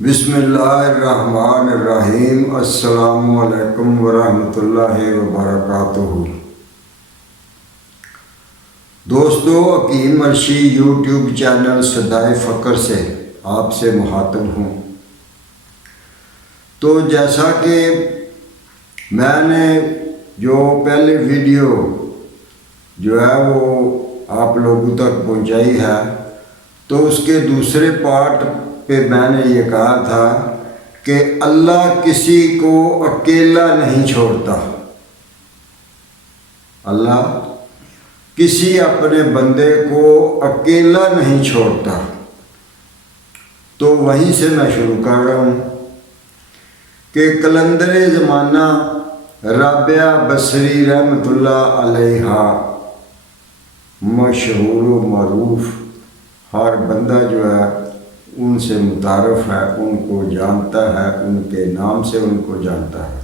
बिस्मिल्लाहिर्रहमानिर्रहीम। अस्सलामुअलैकुम वरहमतुल्लाहि वबरकातुहू। दोस्तों, हकीम अर्शी यूट्यूब चैनल सदाए फ़क्र से आपसे मुखातब हूँ। तो जैसा कि मैंने जो पहले वीडियो जो है वो आप लोगों तक पहुँचाई है, तो उसके दूसरे पार्ट पे मैंने ये कहा था कि अल्लाह किसी को अकेला नहीं छोड़ता। अल्लाह किसी अपने बंदे को अकेला नहीं छोड़ता। तो वहीं से मैं शुरू कर रहा हूँ कि कलंदर ज़माना राबिया बसरी रहमतुल्लाह अलैहा, मशहूर व मरूफ, हर बंदा जो है उनसे मुतारफ़ है, उनको जानता है, उनके नाम से उनको जानता है।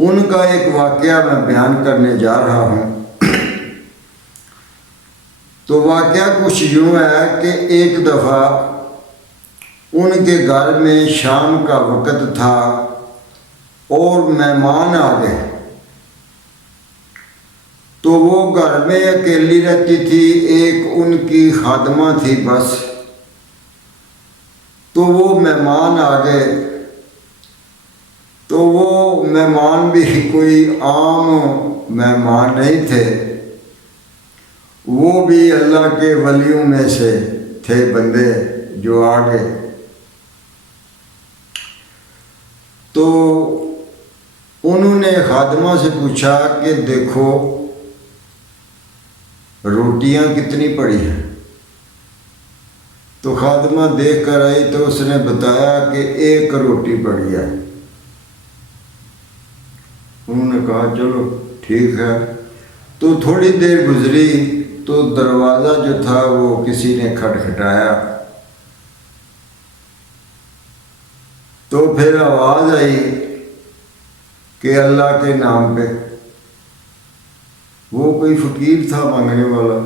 उनका एक वाक़या मैं बयान करने जा रहा हूँ। तो वाक़या कुछ यूँ है कि एक दफ़ा उनके घर में शाम का वक़्त था और मेहमान आ गए। तो वो घर में अकेली रहती थी, एक उनकी खादमा थी बस। तो वो मेहमान आ गए। तो वो मेहमान भी कोई आम मेहमान नहीं थे, वो भी अल्लाह के वलियों में से थे बंदे जो आ गए। तो उन्होंने खादमा से पूछा कि देखो रोटियां कितनी पड़ी हैं। तो खादमा देख कर आई तो उसने बताया कि एक रोटी पड़ी है। उन्होंने कहा चलो ठीक है। तो थोड़ी देर गुजरी तो दरवाज़ा जो था वो किसी ने खटखटाया। तो फिर आवाज़ आई कि अल्लाह के नाम पे। वो कोई फ़कीर था मांगने वाला।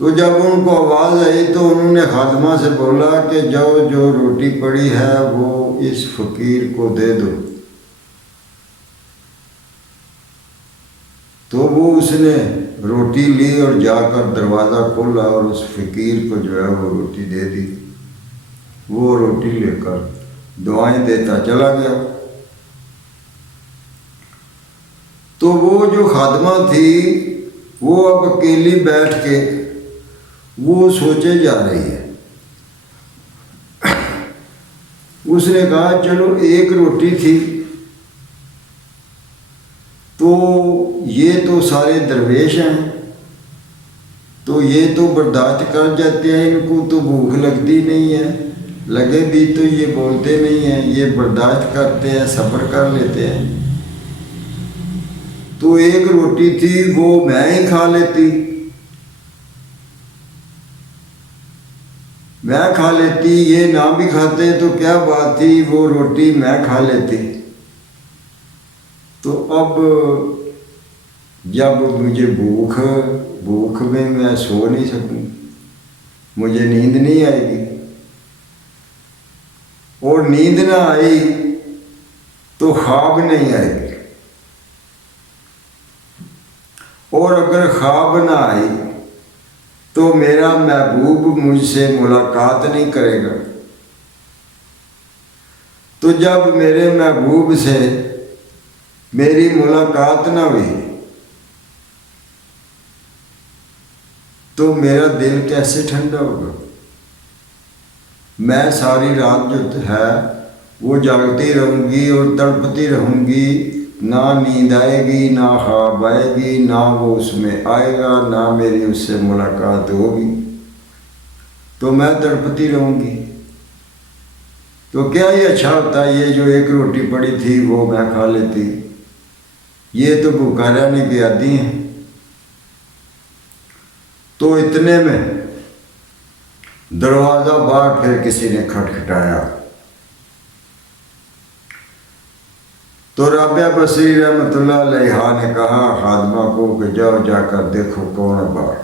तो जब उनको आवाज़ आई तो उन्होंने खादमा से बोला कि जाओ जो रोटी पड़ी है वो इस फ़कीर को दे दो। तो वो उसने रोटी ली और जाकर दरवाज़ा खोला और उस फ़कीर को जो है वो रोटी दे दी। वो रोटी लेकर दुआएं देता चला गया। तो वो जो खादमा थी वो अब अकेली बैठ के वो सोचे जा रही है। उसने कहा चलो एक रोटी थी, तो ये तो सारे दरवेश हैं, तो ये तो बर्दाश्त कर जाते हैं, इनको तो भूख लगती नहीं है, लगे भी तो ये बोलते नहीं हैं, ये बर्दाश्त करते हैं, सब्र कर लेते हैं। तो एक रोटी थी वो मैं ही खा लेती, मैं खा लेती, ये ना भी खाते तो क्या बात थी, वो रोटी मैं खा लेती। तो अब जब मुझे भूख में मैं सो नहीं सकूं, मुझे नींद नहीं आएगी, और नींद ना आई तो ख्वाब नहीं आएगी, और अगर ख्वाब ना आई तो मेरा महबूब मुझसे मुलाकात नहीं करेगा। तो जब मेरे महबूब से मेरी मुलाकात ना हुई तो मेरा दिल कैसे ठंडा होगा। मैं सारी रात जो है वो जागती रहूँगी और तड़पती रहूँगी, ना नींद आएगी, ना ख्वाब आएगी, ना वो उसमें आएगा, ना मेरी उससे मुलाकात होगी, तो मैं तड़पती रहूँगी। तो क्या ही अच्छा होता, ये जो एक रोटी पड़ी थी वो मैं खा लेती, ये तो भूखा रहने की आदी हैं। तो इतने में दरवाज़ा बाहर फिर किसी ने खटखटाया। तो राबिया बसरी रहमतुल्लाह अलैहा ने कहा खादमा को कि जाओ जाकर देखो कौन है बाहर।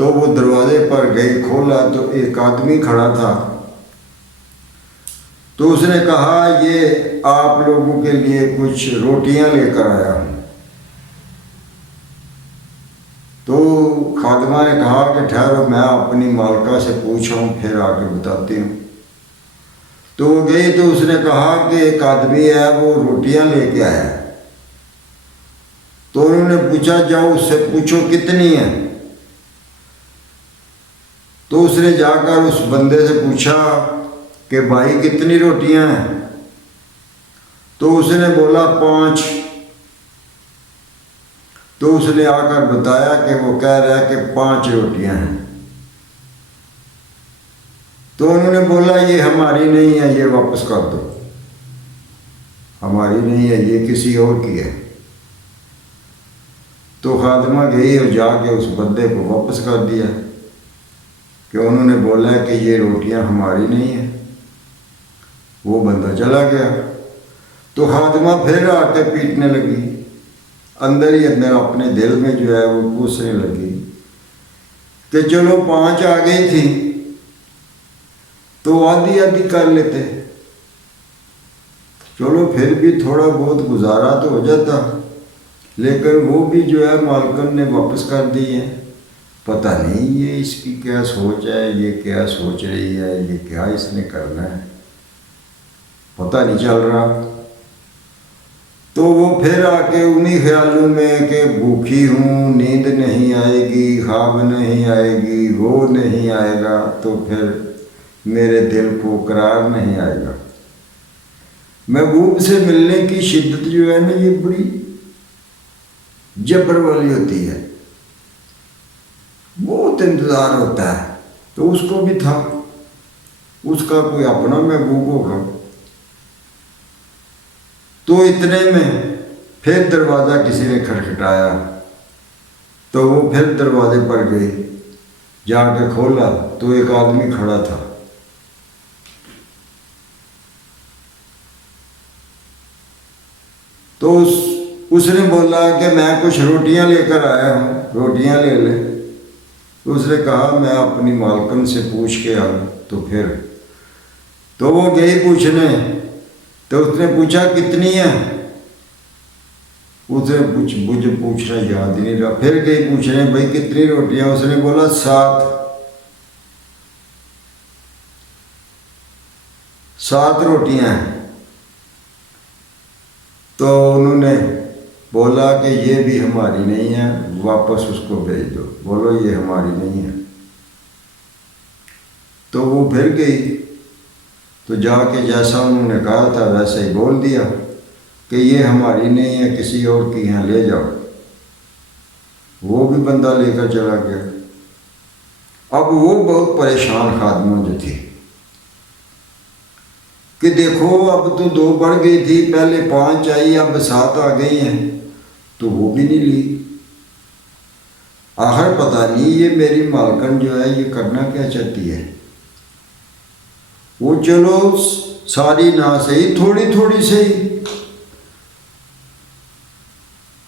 तो वो दरवाजे पर गई, खोला तो एक आदमी खड़ा था। तो उसने कहा, ये आप लोगों के लिए कुछ रोटियां लेकर आया हूं। तो खादिमा ने कहा कि ठहरो, मैं अपनी मालका से पूछूं, फिर आके बताती हूँ। तो वो गई तो उसने कहा कि एक आदमी है, वो रोटियां लेके आया। तो उन्होंने पूछा, जाओ उससे पूछो कितनी है। तो उसने जाकर उस बंदे से पूछा कि भाई कितनी रोटियां हैं। तो उसने बोला 5। तो उसने आकर बताया कि वो कह रहा है कि 5 रोटियां हैं। तो उन्होंने बोला, ये हमारी नहीं है, ये वापस कर दो। हमारी नहीं है, ये किसी और की है। तो खादिमा गई और जाके उस बंदे को वापस कर दिया कि उन्होंने बोला कि ये रोटियां हमारी नहीं है। वो बंदा चला गया। तो खादिमा फिर आके पीटने लगी, अंदर ही अंदर अपने दिल में जो है वो पूछने लगी कि चलो 5 आ गई थी तो आधी आधी कर लेते, चलो फिर भी थोड़ा बहुत गुजारा तो हो जाता। लेकिन वो भी जो है मालकन ने वापस कर दी है। पता नहीं ये इसकी क्या सोच है, ये क्या सोच रही है, ये क्या इसने करना है, पता नहीं चल रहा। तो वो फिर आके उन्हीं ख्यालों में कि भूखी हूँ, नींद नहीं आएगी, ख्वाब नहीं आएगी, वो नहीं आएगा, तो फिर मेरे दिल को करार नहीं आएगा। महबूब से मिलने की शिद्दत जो है ना, ये बड़ी जबर वाली होती है, बहुत इंतज़ार होता है। तो उसको भी था, उसका कोई अपना महबूब होगा। तो इतने में फिर दरवाज़ा किसी ने खटखटाया। तो वो फिर दरवाजे पर गई, जाके खोला तो एक आदमी खड़ा था। तो उसने बोला कि मैं कुछ रोटियां लेकर आया हूँ, रोटियां ले ले। तो उसने कहा, मैं अपनी मालकन से पूछ के आऊँ। तो वो गई पूछने। तो उसने पूछा, कितनी है। उसने मुझे पूछना याद ही नहीं रहा। फिर गई पूछने, भाई कितनी रोटियां। उसने बोला 7 रोटियां हैं। तो उन्होंने बोला कि ये भी हमारी नहीं है, वापस उसको भेज दो, बोलो ये हमारी नहीं है। तो वो फिर गई, तो जाके जैसा उन्होंने कहा था वैसे ही बोल दिया कि ये हमारी नहीं है, किसी और की यहाँ ले जाओ। वो भी बंदा लेकर चला गया। अब वो बहुत परेशान खादिमा जो थी कि देखो अब तो 2 बढ़ गई थी, पहले 5 आई, अब 7 आ गई हैं, तो वो भी नहीं ली। आखिर पता नहीं ये मेरी मालकन जो है ये करना क्या चाहती है। वो चलो सारी ना सही, थोड़ी थोड़ी सही,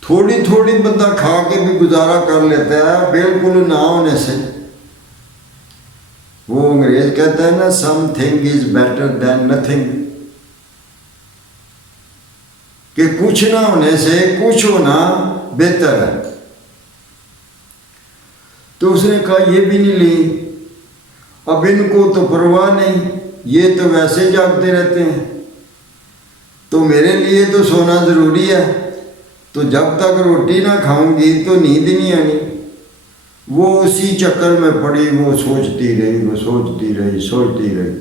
थोड़ी थोड़ी बंदा खा के भी गुजारा कर लेता है, बिल्कुल ना होने से। वो अंग्रेज कहता है ना, something is better than nothing, कि कुछ ना होने से कुछ होना बेहतर है। तो उसने कहा ये भी नहीं ली। अब इनको तो परवाह नहीं, ये तो वैसे जागते रहते हैं, तो मेरे लिए तो सोना ज़रूरी है। तो जब तक रोटी ना खाऊंगी तो नींद नहीं आनी। वो उसी चक्कर में पड़ी, वो सोचती रही, वो सोचती रही, सोचती रही।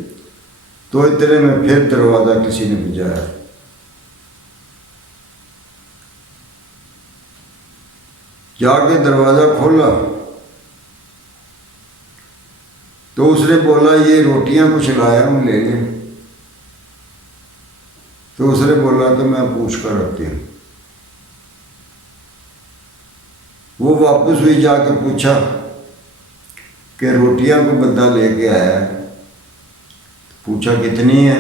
तो इतने में फिर दरवाज़ा किसी ने बजाया। जाके दरवाज़ा खोला तो उसने बोला, ये रोटियां कुछ लाया हूँ, ले लें। तो उसने बोला कि मैं पूछ कर रखती हूँ। वो वापस हुई, जाकर पूछा कि रोटियां को बंदा लेके आया है। पूछा कितनी है।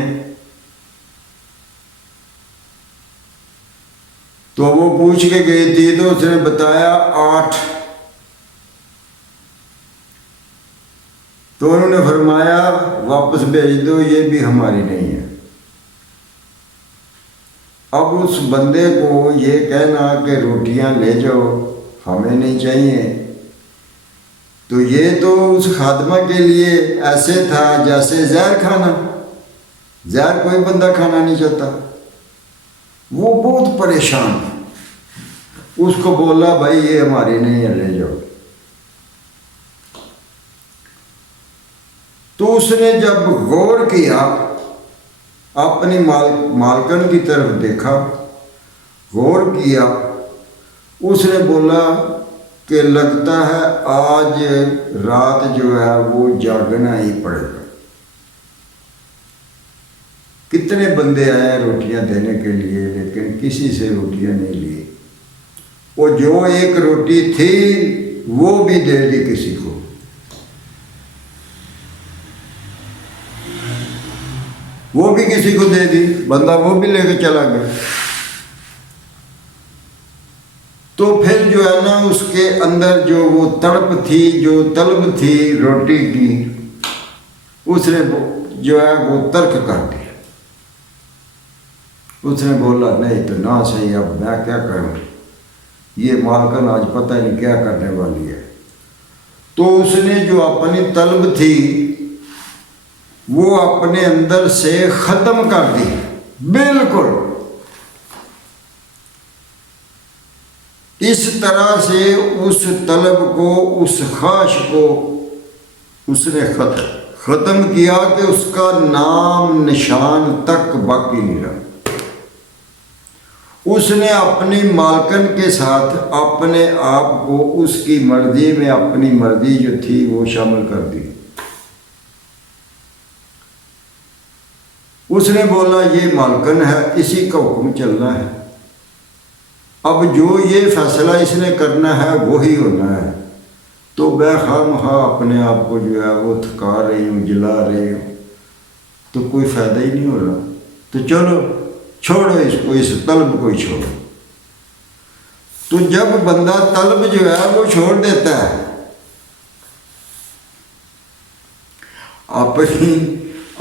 तो वो पूछ के गई थी, तो उसने बताया 8। तो उन्होंने फरमाया वापस भेज दो, ये भी हमारी नहीं है। अब उस बंदे को ये कहना कि रोटियां ले जाओ हमें नहीं चाहिए, तो ये तो उस खादमा के लिए ऐसे था जैसे जहर खाना। जहर कोई बंदा खाना नहीं चाहता। वो बहुत परेशान, उसको बोला भाई ये हमारी नहीं है, ले जाओ। तो उसने जब गौर किया, अपनी मालकन की तरफ देखा, गौर किया, उसने बोला कि लगता है आज रात जो है वो जागना ही पड़ेगा। कितने बंदे आए रोटियां देने के लिए, लेकिन किसी से रोटियां नहीं ली। और जो एक रोटी थी वो भी दे दी किसी को। वो भी किसी को दे दी, बंदा वो भी लेके चला गया। तो फिर जो है ना उसके अंदर जो वो तड़प थी, जो तलब थी रोटी की, उसने जो है वो तर्क कर दिया। उसने बोला नहीं तो ना सही, अब मैं क्या करूं, ये मालकन आज पता नहीं क्या करने वाली है। तो उसने जो अपनी तलब थी वो अपने अंदर से खत्म कर दी बिल्कुल। इस तरह से उस तलब को, उस ख्वाहिश को उसने खत्म किया कि उसका नाम निशान तक बाकी नहीं रहा। उसने अपनी मालकन के साथ अपने आप को उसकी मर्जी में, अपनी मर्जी जो थी वो शामिल कर दी। उसने बोला ये मालकन है, इसी का हुक्म चलना है, अब जो ये फैसला इसने करना है वही होना है। तो मैं खामखा अपने आप को जो है वो थका रही हूँ, जला रही हूँ, तो कोई फ़ायदा ही नहीं हो रहा। तो चलो छोड़ो इसको, इस तलब को ही छोड़ो। तो जब बंदा तलब जो है वो छोड़ देता है,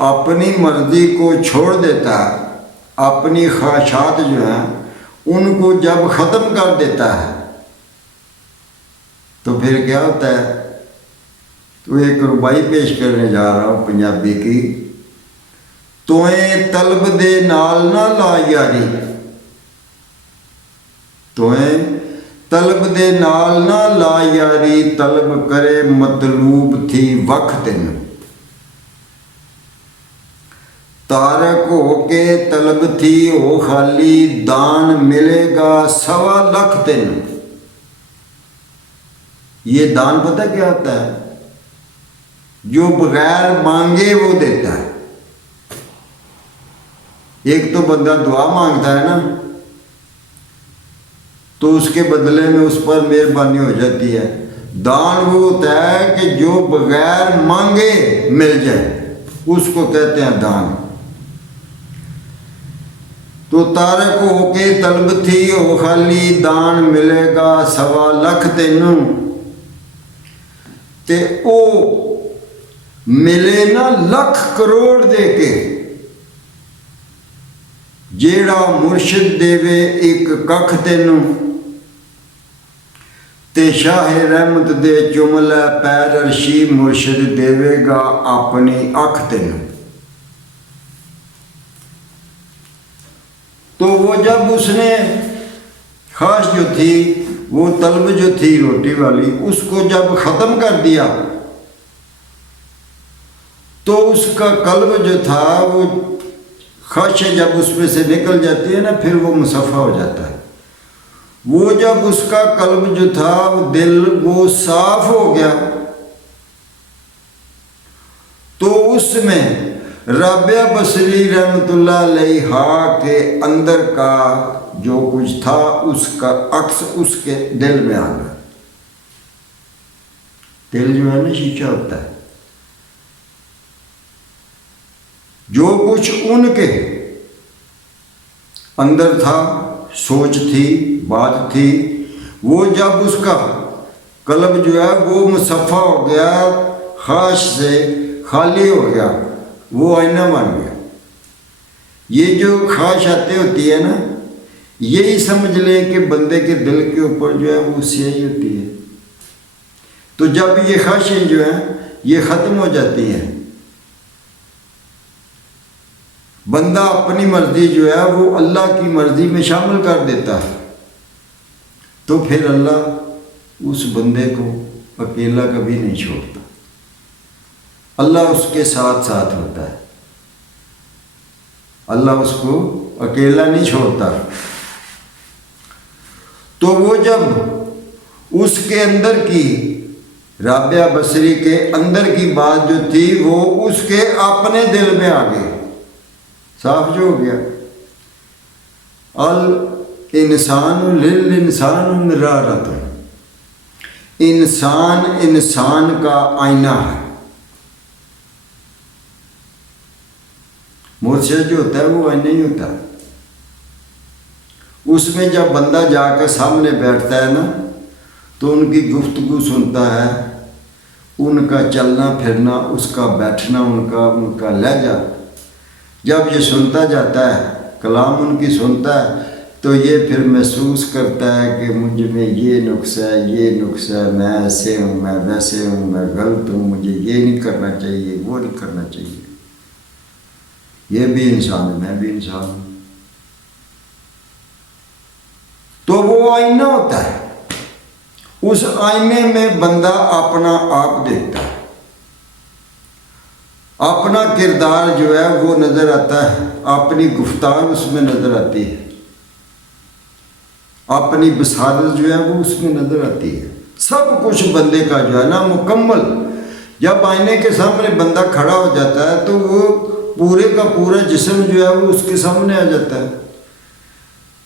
अपनी मर्जी को छोड़ देता है, अपनी ख्वाहिशात जो हैं उनको जब ख़त्म कर देता है, तो फिर क्या होता है। तो एक रुबाई पेश करने जा रहा हूँ पंजाबी की। तोएं तलब दे नाल ना ला यारी, तोएं तलब दे नाल ना ला यारी, तलब करे मतलूब थी वख तेन। तारक हो के तलब थी हो खाली, दान मिलेगा 1.25 लाख तेन। ये दान पता क्या होता है, जो बगैर मांगे वो देता है। एक तो बंदा दुआ मांगता है ना, तो उसके बदले में उस पर मेहरबानी हो जाती है। दान वो होता है कि जो बगैर मांगे मिल जाए, उसको कहते हैं दान। तो तारक होके तलब थी हो खाली, दान मिलेगा 1.25 लाख तेनू। ते ओ मिले ना लाख करोड़ दे के, जेड़ा मुर्शिद देवे एक कख तेनू। ते शाह रहमत दे चुमला पैर अर्शी, मुर्शिद देवेगा अपनी अख तेनू। तो वो जब उसने ख्वाहिश जो थी, वो तलब जो थी रोटी वाली, उसको जब ख़त्म कर दिया, तो उसका कल्ब जो था वो ख्वाहिश जब उसमें से निकल जाती है ना, फिर वो मुसफ़ा हो जाता है। वो जब उसका कल्ब जो था वो दिल वो साफ हो गया, तो उसमें राबिया बसरी रहमतुल्लाह अलैहा के अंदर का जो कुछ था उसका अक्स उसके दिल में आ गया। दिल जो है ना शीशा होता है, जो कुछ उनके अंदर था, सोच थी, बात थी, वो जब उसका कल्ब जो है वो मुसफ़ा हो गया, ख्वाहिश से खाली हो गया, वो आईना बन गया। ये जो ख्वाहिशातें होती है ना, यही समझ लें कि बंदे के दिल के ऊपर जो है वो स्याही होती है। तो जब ये ख्वाहिशें जो हैं ये ख़त्म हो जाती हैं, बंदा अपनी मर्ज़ी जो है वो अल्लाह की मर्ज़ी में शामिल कर देता है, तो फिर अल्लाह उस बंदे को अकेला कभी नहीं छोड़ता। अल्लाह उसके साथ साथ होता है, अल्लाह उसको अकेला नहीं छोड़ता। तो वो जब उसके अंदर की, राबिया बसरी के अंदर की बात जो थी वो उसके अपने दिल में आ गई, साफ जो हो गया। अल इंसान लिल इंसान मिरारत, इंसान इंसान का आईना है। मुर्शिद जो होता है वो आईना ही होता है। उसमें जब बंदा जाकर सामने बैठता है ना, तो उनकी गुफ्तगू सुनता है, उनका चलना फिरना, उसका बैठना, उनका लहजा जब ये सुनता जाता है, कलाम उनकी सुनता है, तो ये फिर महसूस करता है कि मुझ में ये नुक्स है, ये नुक्स है, मैं ऐसे हूँ, मैं वैसे हूँ, मैं गलत हूँ, मुझे ये नहीं करना चाहिए, वो नहीं करना चाहिए। ये भी इंसान है, मैं भी इंसान हूँ। तो वो आईना होता है, उस आईने में बंदा अपना आप देखता है, अपना किरदार जो है वो नज़र आता है, अपनी गुफ्तार उसमें नज़र आती है, अपनी बसारत जो है वो उसमें नज़र आती है। सब कुछ बंदे का जो है ना मुकम्मल, जब आईने के सामने बंदा खड़ा हो जाता है तो वो पूरे का पूरा जिस्म जो है वो उसके सामने आ जाता है।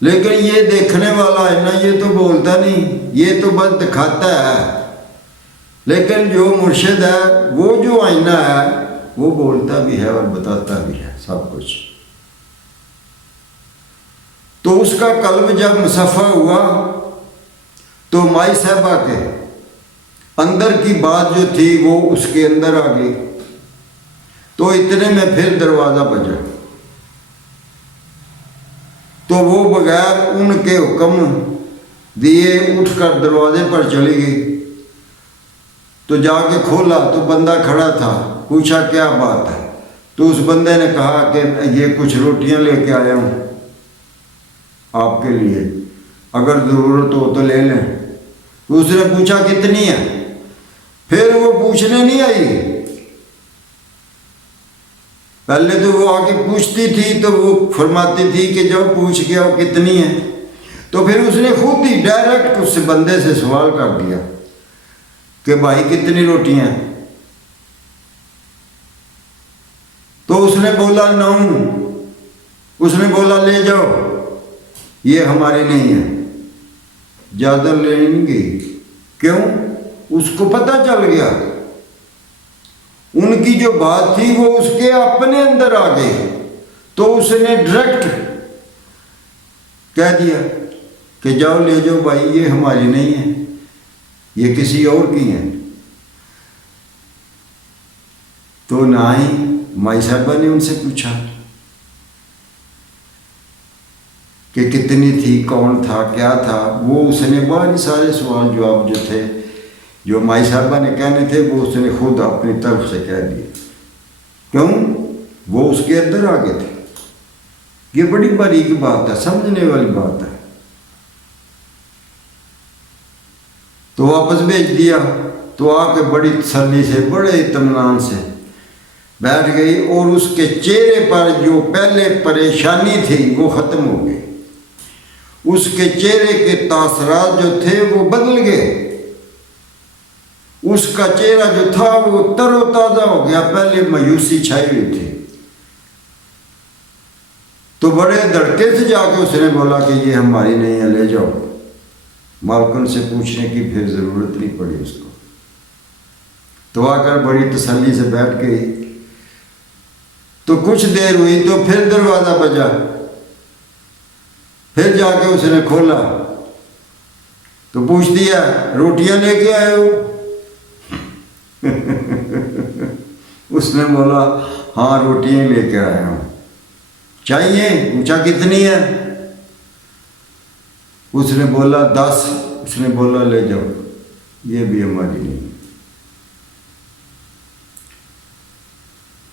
लेकिन ये देखने वाला आईना ये तो बोलता नहीं, ये तो बस दिखाता है। लेकिन जो मुर्शिद है, वो जो आईना है, वो बोलता भी है और बताता भी है सब कुछ। तो उसका कल्ब जब मुसफ़ा हुआ तो माई साहबा के अंदर की बात जो थी वो उसके अंदर आ गई। तो इतने में फिर दरवाज़ा बजा, तो वो बगैर उनके हुक्म दिए उठकर दरवाजे पर चली गई। तो जाके खोला तो बंदा खड़ा था, पूछा क्या बात है। तो उस बंदे ने कहा कि ये कुछ रोटियां लेके आया हूँ आपके लिए, अगर ज़रूरत हो तो ले लें। तो उसने पूछा कितनी है। फिर वो पूछने नहीं आई, पहले तो वो आके पूछती थी, तो वो फरमाती थी कि जब पूछ के आओ कितनी है। तो फिर उसने खुद ही डायरेक्ट उस बंदे से सवाल कर दिया कि भाई कितनी रोटियां। तो उसने बोला 9। उसने बोला ले जाओ, ये हमारी नहीं है, ज़्यादा लेंगे। क्यों? उसको पता चल गया, उनकी जो बात थी वो उसके अपने अंदर आ गई। तो उसने डायरेक्ट कह दिया कि जाओ ले जाओ भाई, ये हमारी नहीं है, ये किसी और की है। तो ना ही माई साहबा ने उनसे पूछा कि कितनी थी, कौन था, क्या था। वो उसने बारी सारे सवाल जवाब जो थे, जो माई साहबा ने कहने थे, वो उसने खुद अपनी तरफ से कह दिए। क्यों? वो उसके अंदर आ गए थे। ये बड़ी बारीक बात है, समझने वाली बात है। तो वापस भेज दिया। तो आके बड़ी तसल्ली से, बड़े इत्मीनान से बैठ गई, और उसके चेहरे पर जो पहले परेशानी थी वो ख़त्म हो गई। उसके चेहरे के तासरात जो थे वो बदल गए। उसका चेहरा जो था वो तरोताज़ा हो गया, पहले मायूसी छाई हुई थी। तो बड़े धड़के से जाके उसने बोला कि ये हमारी नहीं है, ले जाओ। मालकिन से पूछने की फिर ज़रूरत नहीं पड़ी उसको। तो आकर बड़ी तसल्ली से बैठ गई। तो कुछ देर हुई तो फिर दरवाज़ा बजा। फिर जाके उसने खोला तो पूछ दिया रोटियां लेके आए हो। उसने बोला हाँ रोटियाँ लेके आया हूँ। चाहिए? पूछा कितनी है? उसने बोला 10। उसने बोला ले जाओ, ये भी हमारी नहीं,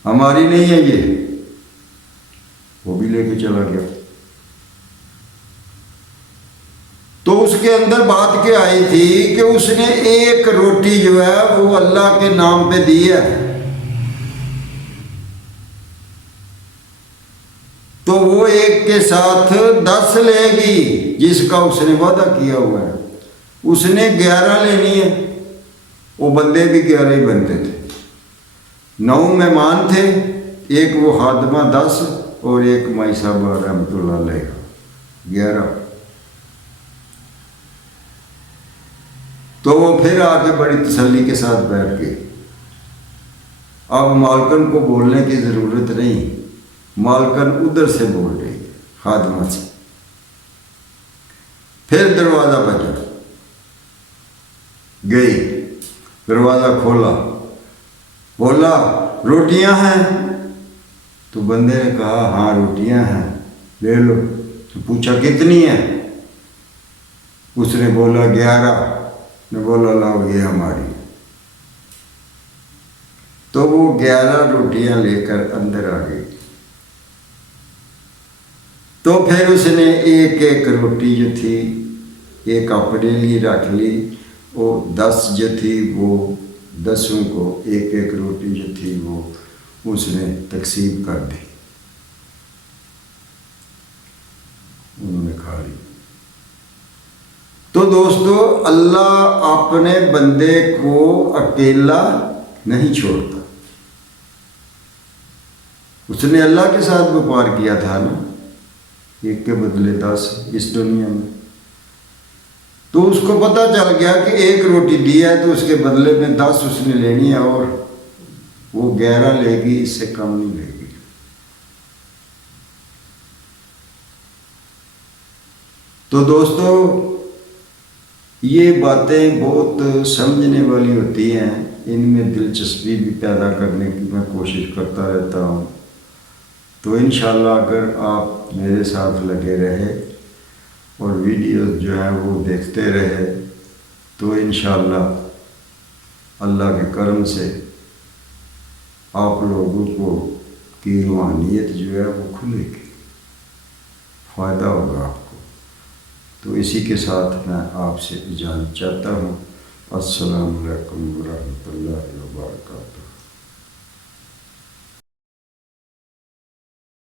हमारी नहीं है ये। वो भी लेके चला गया। तो उसके अंदर बात क्या आई थी कि उसने एक रोटी जो है वो अल्लाह के नाम पे दी है, तो वो एक के साथ 10 लेगी जिसका उसने वादा किया हुआ है। उसने 11 लेनी है। वो बंदे भी 11 ही बनते थे। 9 मेहमान थे, एक वो खादमा 10 और एक माई साहब रहमतुल्लाह अलैह 11। तो वो फिर आके बड़ी तसल्ली के साथ बैठ गए। अब मालकन को बोलने की ज़रूरत नहीं, मालकन उधर से बोल रही है खादमा से। फिर दरवाज़ा बजा, गई, दरवाज़ा खोला, बोला रोटियां हैं? तो बंदे ने कहा हाँ रोटियां हैं, ले लो। तो पूछा कितनी है? उसने बोला 11। ने बोला लाओ ये हमारी। तो वो 11 रोटियां लेकर अंदर आ गई। तो फिर उसने एक एक रोटी जो थी एक अपने लिए रख ली, वो 10 जो थी वो 10 को एक एक रोटी जो थी वो उसने तकसीम कर दी, उन्होंने खा ली। तो दोस्तों अल्लाह अपने बंदे को अकेला नहीं छोड़ता। उसने अल्लाह के साथ व्यापार किया था ना, एक के बदले 10 इस दुनिया में। तो उसको पता चल गया कि एक रोटी दी है तो उसके बदले में 10 उसने लेनी है, और वो 11 लेगी, इससे कम नहीं लेगी। तो दोस्तों ये बातें बहुत समझने वाली होती हैं, इनमें दिलचस्पी भी पैदा करने की मैं कोशिश करता रहता हूँ। तो इंशाल्लाह अगर आप मेरे साथ लगे रहे और वीडियो जो है वो देखते रहे तो इंशाल्लाह अल्लाह के करम से आप लोगों को की रूहानियत जो है वो खुलेगी, फ़ायदा होगा आपको। तो इसी के साथ मैं आपसे इजाज़त चाहता हूँ। अस्सलामु अलैकुम व रहमतुल्लाहि व बरकातुहू।